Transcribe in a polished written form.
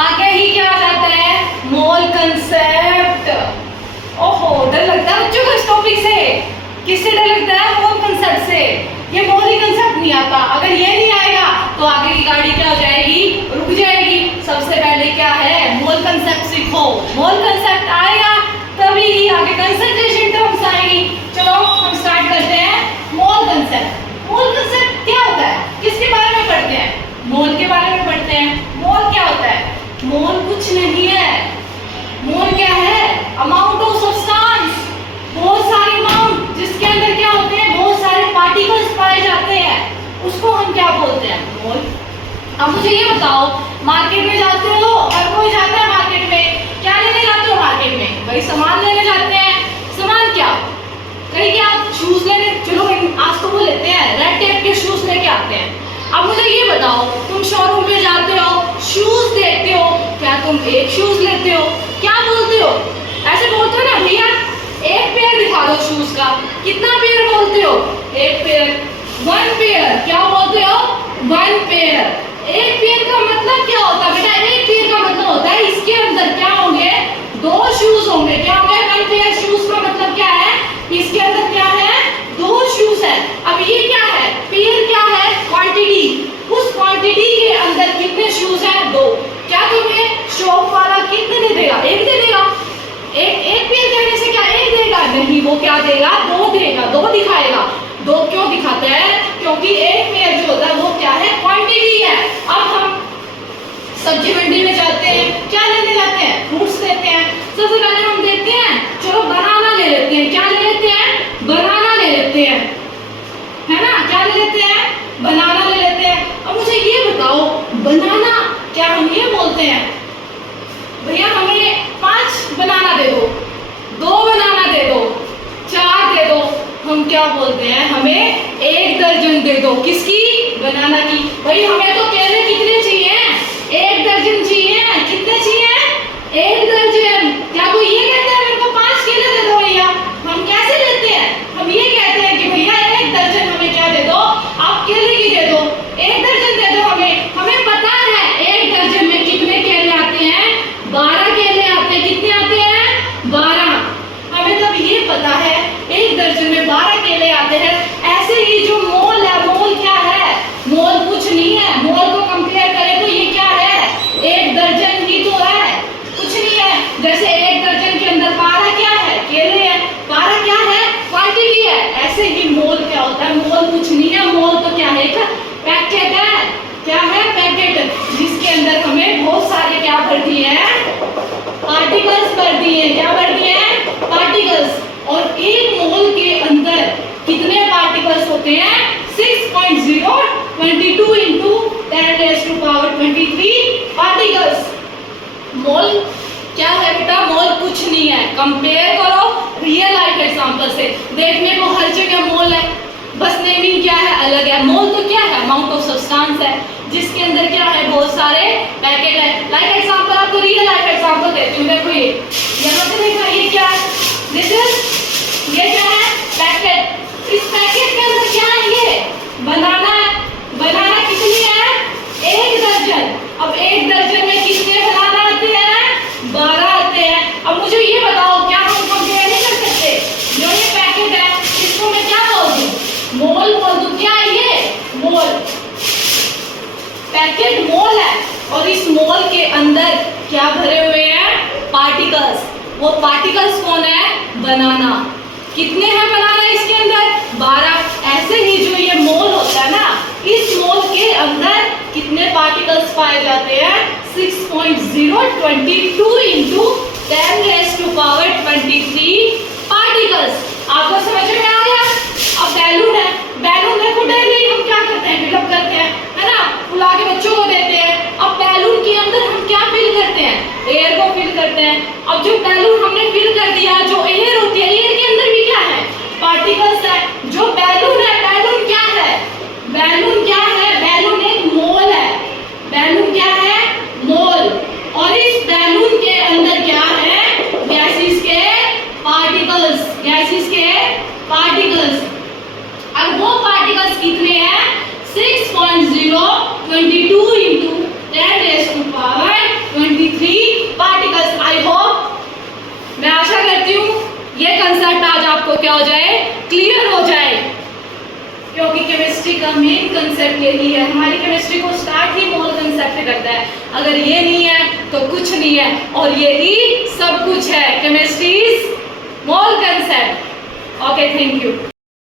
आगे ही क्या आ जाता है, मोल कंसेप्ट। ओहो, डर लगता है बच्चों को इस टॉपिक से। किससे डर लगता है? मोल कंसेप्ट से। ये मोल ही कंसेप्ट नहीं आता, अगर ये नहीं आएगा तो आगे की गाड़ी क्या हो जाएगी, रुक जाएगी। सबसे पहले क्या है, मोल कंसेप्ट सीखो। मोल कंसेप्ट आएगा तभी आगे कंसंट्रेशन टर्म्स आएगी। चलो हम स्टार्ट करते हैं। मोल कंसेप्ट। मोल कंसेप्ट क्या होता है, किसके बारे में पढ़ते हैं? मोल के बारे में पढ़ते हैं। मोल क्या होता है? मोल कुछ नहीं है। मोल क्या है? अमाउंट ऑफ सब्सटेंस, बहुत सारे अमाउंट जिसके अंदर क्या होते हैं, बहुत सारे पार्टिकल्स पाए जाते हैं, उसको हम क्या बोलते हैं? मोल। अब मुझे ये बताओ, मार्केट में जाते हो, हर कोई जाता है मार्केट में, क्या लेने जाते हो मार्केट में? भाई सामान लेने जाते हैं। सामान क्या? कहीं क्या शूज लेने, चलो आज तो वो लेते हैं, रेड टेप के शूज लेके आते हैं। अब मुझे ये बताओ, तुम शोरूम पे जाते हो, शूज देखते हो, क्या तुम एक शूज लेते हो? क्या बोलते हो? ऐसे बोलते हो ना, भैया एक पेयर दिखा दो शूज का। कितना पेयर बोलते हो? एक पेयर, वन पेयर। क्या बोलते हो? One pair. एक पेयर का मतलब क्या होता है बेटा? एक पेयर का मतलब होता है इसके अंदर क्या होंगे, दो शूज होंगे। क्या होंगे? वन पेयर शूज का मतलब क्या है, इसके अंदर क्या है, दो शूज है। अब ये क्या है, पेयर क्या है, क्वांटिटी। उस क्वांटिटी के अंदर कितने शूज हैं? दो। क्या तुम्हें शॉप वाला कितने दे देगा? एक दे देगा। एक पेयर कहने से क्या एक देगा? नहीं, वो क्या देगा, दो देगा, दो दिखाएगा। दो क्यों दिखाता है? क्योंकि एक पेयर जो होता है वो क्या है, क्वांटिटी है। अब हम सब्जी मंडी में जाते हैं, क्या लेने जाते हैं? फ्रूट्स लेते हैं। सबसे पहले हम देखते हैं, चलो बनाना ले लेते हैं। क्या ले लेते हैं? बनाना ले लेते हैं, है ना? क्या ले लेते हैं? बनाना ले लेते हैं। अब मुझे ये बताओ, बनाना क्या हम ये बोलते हैं, भैया हमें 5 बनाना दे दो, 2 बनाना दे दो, 4 दे दो। हम क्या बोलते हैं? हमें 1 दर्जन दे दो। किसकी? बनाना की। भाई हमें तो केले कितने चाहिए? 1 दर्जन चाहिए। कितने चाहिए? 1 दर्जन। क्या कोई ये कहता है मेरे को 5 केले दे दो भैया? हम कैसे लेते हैं? हम ये कहते हैं कि भैया 1 दर्जन हमें क्या दे दो, आप केले की दे दो, 1 दर्जन दे दो हमें। हमें पता है 1 दर्जन में कितने केले आते हैं, 12 केले आते हैं। कितने आते हैं? 12। हमें तब ये पता है 1 दर्जन में 12 केले आते हैं। ऐसे ही जो मोल है, मोल क्या है? मोल कुछ नहीं है। मोल को कंपेयर करें तो ये क्या है, 1 दर्जन ही तो है, कुछ नहीं है। जैसे 1 दर्जन के अंदर 12 क्या है, केले है। 12 क्या है, क्वांटिटी है। ऐसे ही मोल क्या होता है? मोल कुछ नहीं है। मोल तो क्या है, एक पैकेट है। क्या है? पैकेट, जिसके अंदर हमें बहुत सारे क्या भर दिए हैं, पार्टिकल्स भर दिए हैं। क्या भर दिए हैं? पार्टिकल्स। और एक मोल के अंदर कितने पार्टिकल्स होते हैं? 6.022 इंटू 10⁻23 पार्टिकल्स। मोल क्या है बेटा? मोल कुछ नहीं है। कंपेयर करो रियल लाइफ एग्जांपल से। देखने को हर जगह मोल है, बस नेमिंग क्या है, अलग है। मोल तो क्या है? अमाउंट ऑफ सब्सटेंस है, जिसके अंदर क्या है, बहुत सारे पैकेट है। लाइक एग्जांपल, आपको रियल लाइफ एग्जांपल देती हूँ। देखो ये यहाँ पे देखो, ये क्या है, दिस इज, ये क्या है, पैकेट। इस पैकेट के अंदर क्या है, ये बनाना है। बनाना कितनी है? 1 दर्जन। अब 1 दर्जन में कितने बनाना आते हैं? 12 आते हैं। अब मुझे ये बताओ, क्या हम कंपेयर नहीं कर सकते? जो ये पैकेट है, इसको मैं क्या बोल दूं? मोल बोल दूं। क्या है ये? मोल। पैकेट मोल है, और इस मोल के अंदर क्या भरे हुए हैं? पार्टिकल्स। वो पार्टिकल्स कौन है? बनाना। कितने हैं बनाना इसके अंदर? 12। ऐसे ही जो ये मोल होता है ना, इस मोल के अंदर कितने पार्टिकल्स पाए जाते हैं? 6.022 इंटू 10⁻23 पार्टिकल्स। आपको समझ में आ गया? अब बैलून है, बैलून देखो डेली हम क्या करते हैं, फिलअप करते हैं, है ना, फुला के बच्चों को देते हैं। अब बैलून के अंदर हम क्या फिल करते हैं? एयर को फिल करते हैं। अब जो बैलून हमने फिल कर दिया, जो एयर होती है, एयर के अंदर भी क्या है? पार्टिकल्स है। जो बैलून है, बैलून क्या है? बैलून क्या है? बैलून एक मोल है। बैलून क्या है? मोल। और इस बैलून के अंदर क्या है? गैसेस के पार्टिकल्स। गैसेस के पार्टिकल्स। अब वो पार्टिकल्स कितने हैं? 6.022 इंटू 10⁻23 क्या हो जाए, क्लियर हो जाए, क्योंकि केमिस्ट्री का मेन कंसेप्ट यही है। हमारी केमिस्ट्री को स्टार्ट ही मोल कंसेप्ट करता है। अगर ये नहीं है तो कुछ नहीं है, और ये ही सब कुछ है। Chemistry is mole concept. Okay, thank you.